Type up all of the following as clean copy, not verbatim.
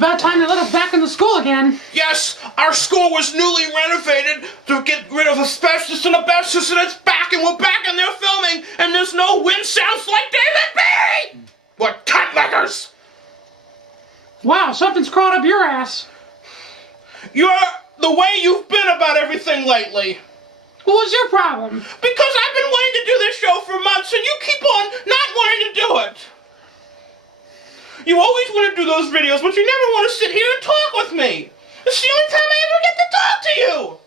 about time they let us back into school again. Yes, our school was newly renovated to get rid of asbestos and asbestos, and it's back, and we're back, and they're filming, and there's no wind sounds like David Barry! What cuntleggers! Wow, something's crawled up your ass. You're the way you've been about everything lately. What was your problem? Because I've been wanting to do this show for months, and you keep on not wanting to do it. You always want to do those videos, but you never want to sit here and talk with me. It's the only time I ever get to talk to you.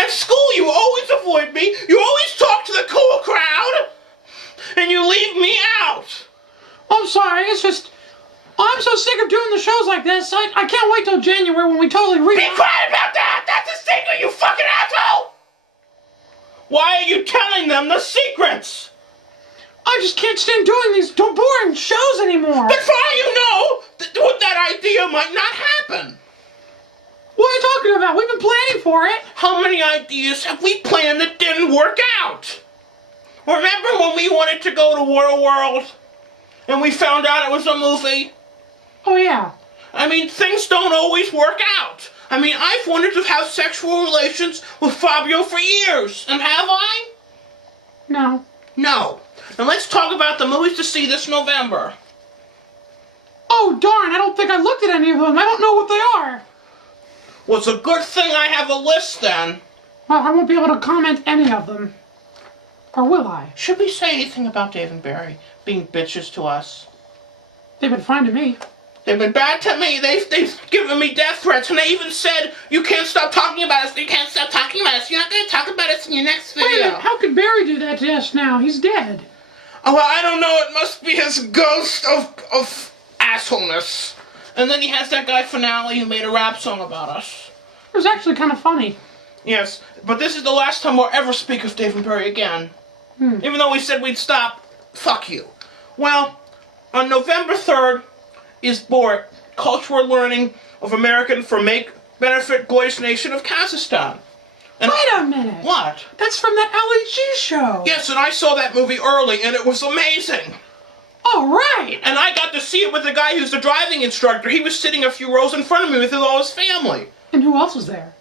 At school, you always avoid me. You always talk to the cool crowd. And you leave me out. I'm sorry, it's just... I'm so sick of doing the shows like this. I can't wait till January when we totally Be quiet about that! That's a secret, you fucking asshole! Why are you telling them the secrets? I just can't stand doing these boring shows anymore. But for all you know, that idea might not happen. What are you talking about? We've been planning for it. How many ideas have we planned that didn't work out? Remember when we wanted to go to World and we found out it was a movie? Oh, yeah. I mean, things don't always work out. I mean, I've wanted to have sexual relations with Fabio for years. And have I? No. No. Now let's talk about the movies to see this November. Oh, darn, I don't think I looked at any of them. I don't know what they are. Well, it's a good thing I have a list then. Well, I won't be able to comment any of them. Or will I? Should we say anything about Dave and Barry being bitches to us? They've been fine to me. They've been bad to me. They've given me death threats, and they even said, you can't stop talking about us. You can't stop talking about us. You're not going to talk about us in your next video. Wait a minute, how could Barry do that to us now? He's dead. Oh, well, I don't know. It must be his ghost of assholeness. And then he has that guy Finale who made a rap song about us. It was actually kind of funny. Yes, but this is the last time we'll ever speak of Dave and Barry again. Even though we said we'd stop, fuck you. Well, on November 3rd is BORT, Cultural Learning of American for Make Benefit Boys Nation of Kazakhstan. And wait a minute. What? That's from that LEG show. Yes, and I saw that movie early, and it was amazing. All right. And I got to see it with the guy who's the driving instructor. He was sitting a few rows in front of me with all his family. And who else was there?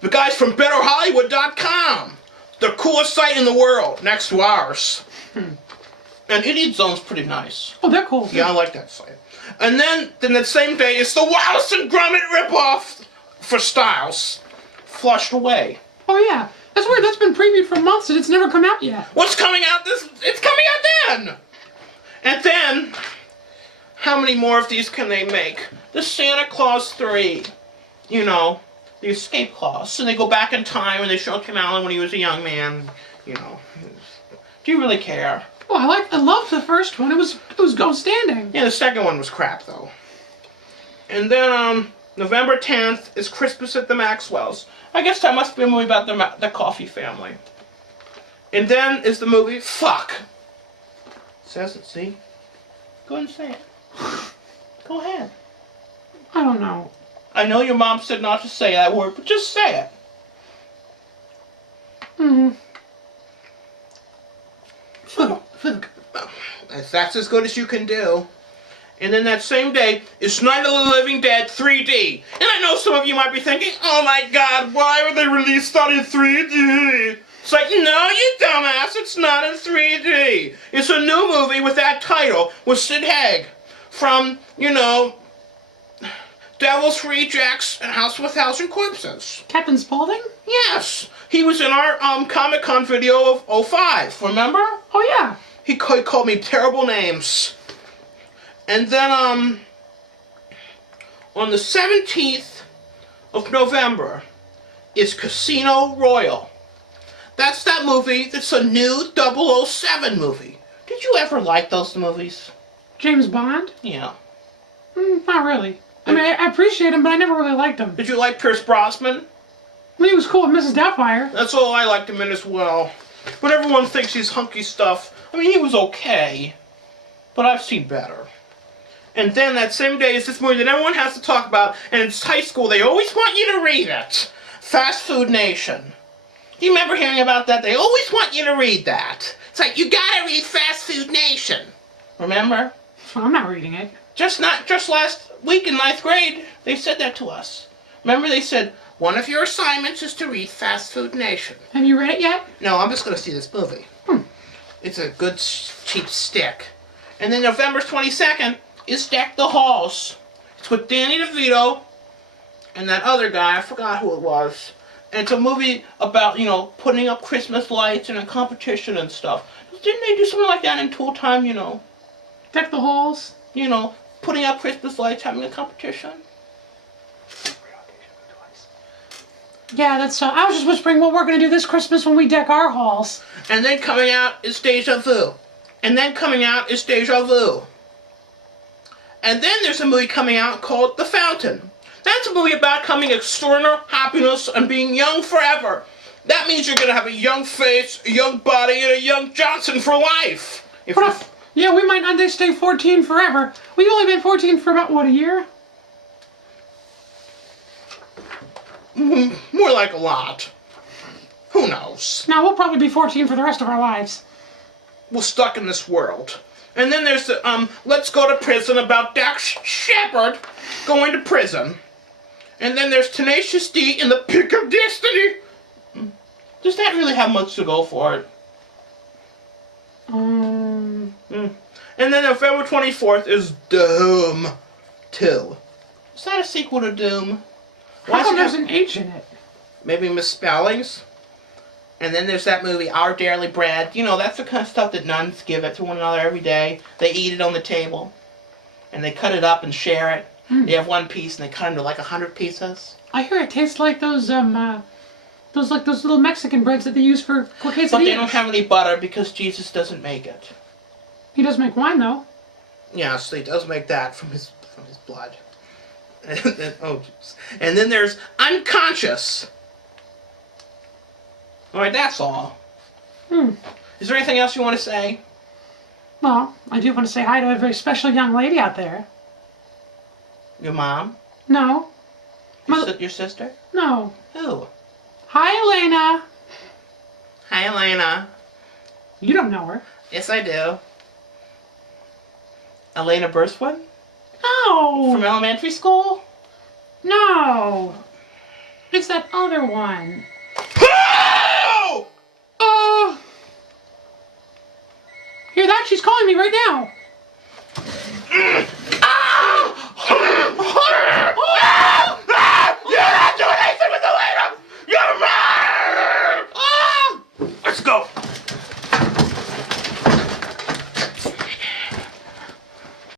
The guys from BetterHollywood.com. The coolest site in the world, next to ours. And Idiot Zone's pretty nice. Oh, they're cool. Yeah, I like that site. And then that same day, it's the Wallace and Gromit ripoff for Styles. Flushed away. Oh, yeah. That's weird. That's been previewed for months and it's never come out yet. What's coming out it's coming out then! And then, how many more of these can they make? The Santa Claus 3. You know, the Escape Clause. And they go back in time and they show Tim Allen when he was a young man. You know. Do you really care? Well, I loved the first one. It was outstanding. Yeah, the second one was crap, though. And then, November 10th is Christmas at the Maxwells. I guess that must be a movie about the Coffee family. And then is the movie Fuck. Says it, see? Go ahead and say it. Go ahead. I don't know. I know your mom said not to say that word, but just say it. Fuck. That's as good as you can do. And then that same day is Night of the Living Dead 3D. And I know some of you might be thinking, oh my god, why would they release that in 3D? It's like, no, you dumbass, it's not in 3D. It's a new movie with that title with Sid Haig from, you know, Devil's Rejects and House of a Thousand Corpses. Captain Spaulding? Yes. He was in our Comic-Con video of 05, remember? Oh, yeah. He called me terrible names. And then, on the 17th of November is Casino Royale. That's that movie that's a new 007 movie. Did you ever like those movies? James Bond? Yeah. Not really. I mean, I appreciate him, but I never really liked him. Did you like Pierce Brosnan? I mean, he was cool with Mrs. Doubtfire. That's all I liked him in as well. But everyone thinks he's hunky stuff. I mean, he was okay. But I've seen better. And then that same day is this movie that everyone has to talk about, and it's high school. They always want you to read it. Fast Food Nation. Do you remember hearing about that? They always want you to read that. It's like, you gotta read Fast Food Nation. Remember? I'm not reading it. Just last week in 9th grade, they said that to us. Remember, they said, one of your assignments is to read Fast Food Nation. Have you read it yet? No, I'm just going to see this movie. It's a good, cheap stick. And then November 22nd is Deck the Halls. It's with Danny DeVito and that other guy, I forgot who it was. And it's a movie about, you know, putting up Christmas lights and a competition and stuff. Didn't they do something like that in Tool Time, you know? Deck the halls? You know, putting up Christmas lights, having a competition? Yeah, that's. I was just whispering what we're gonna do this Christmas when we deck our halls. And then coming out is Deja Vu. And then coming out is Deja Vu. And then there's a movie coming out called The Fountain. That's a movie about coming extraordinary happiness and being young forever. That means you're gonna have a young face, a young body, and a young Johnson for life. Yeah, we might not stay 14 forever. We've only been 14 for about, what, a year? More like a lot. Who knows? Now, we'll probably be 14 for the rest of our lives. We're stuck in this world. And then there's the, Let's Go to Prison about Dax Shepard going to prison. And then there's Tenacious D in the Pick of Destiny. Does that really have much to go for it? And then November 24th is Doom 2. Is that a sequel to Doom? How come there's an H in it? Maybe misspellings? And then there's that movie, Our Daily Bread. You know, that's the kind of stuff that nuns give it to one another every day. They eat it on the table. And they cut it up and share it. They have one piece and they cut into like 100 pieces. I hear it tastes like those little Mexican breads that they use for quesadillas. But they don't have any butter because Jesus doesn't make it. He does make wine, though. Yes, he does make that from his blood. And then there's Unconscious. Alright, that's all. Is there anything else you want to say? Well, I do want to say hi to a very special young lady out there. Your mom? No. Your sister? No. Who? Hi, Elena. Hi, Elena. You don't know her. Yes, I do. Elena Burstwood? No. From elementary school? No. It's that other one. Hear that? She's calling me right now.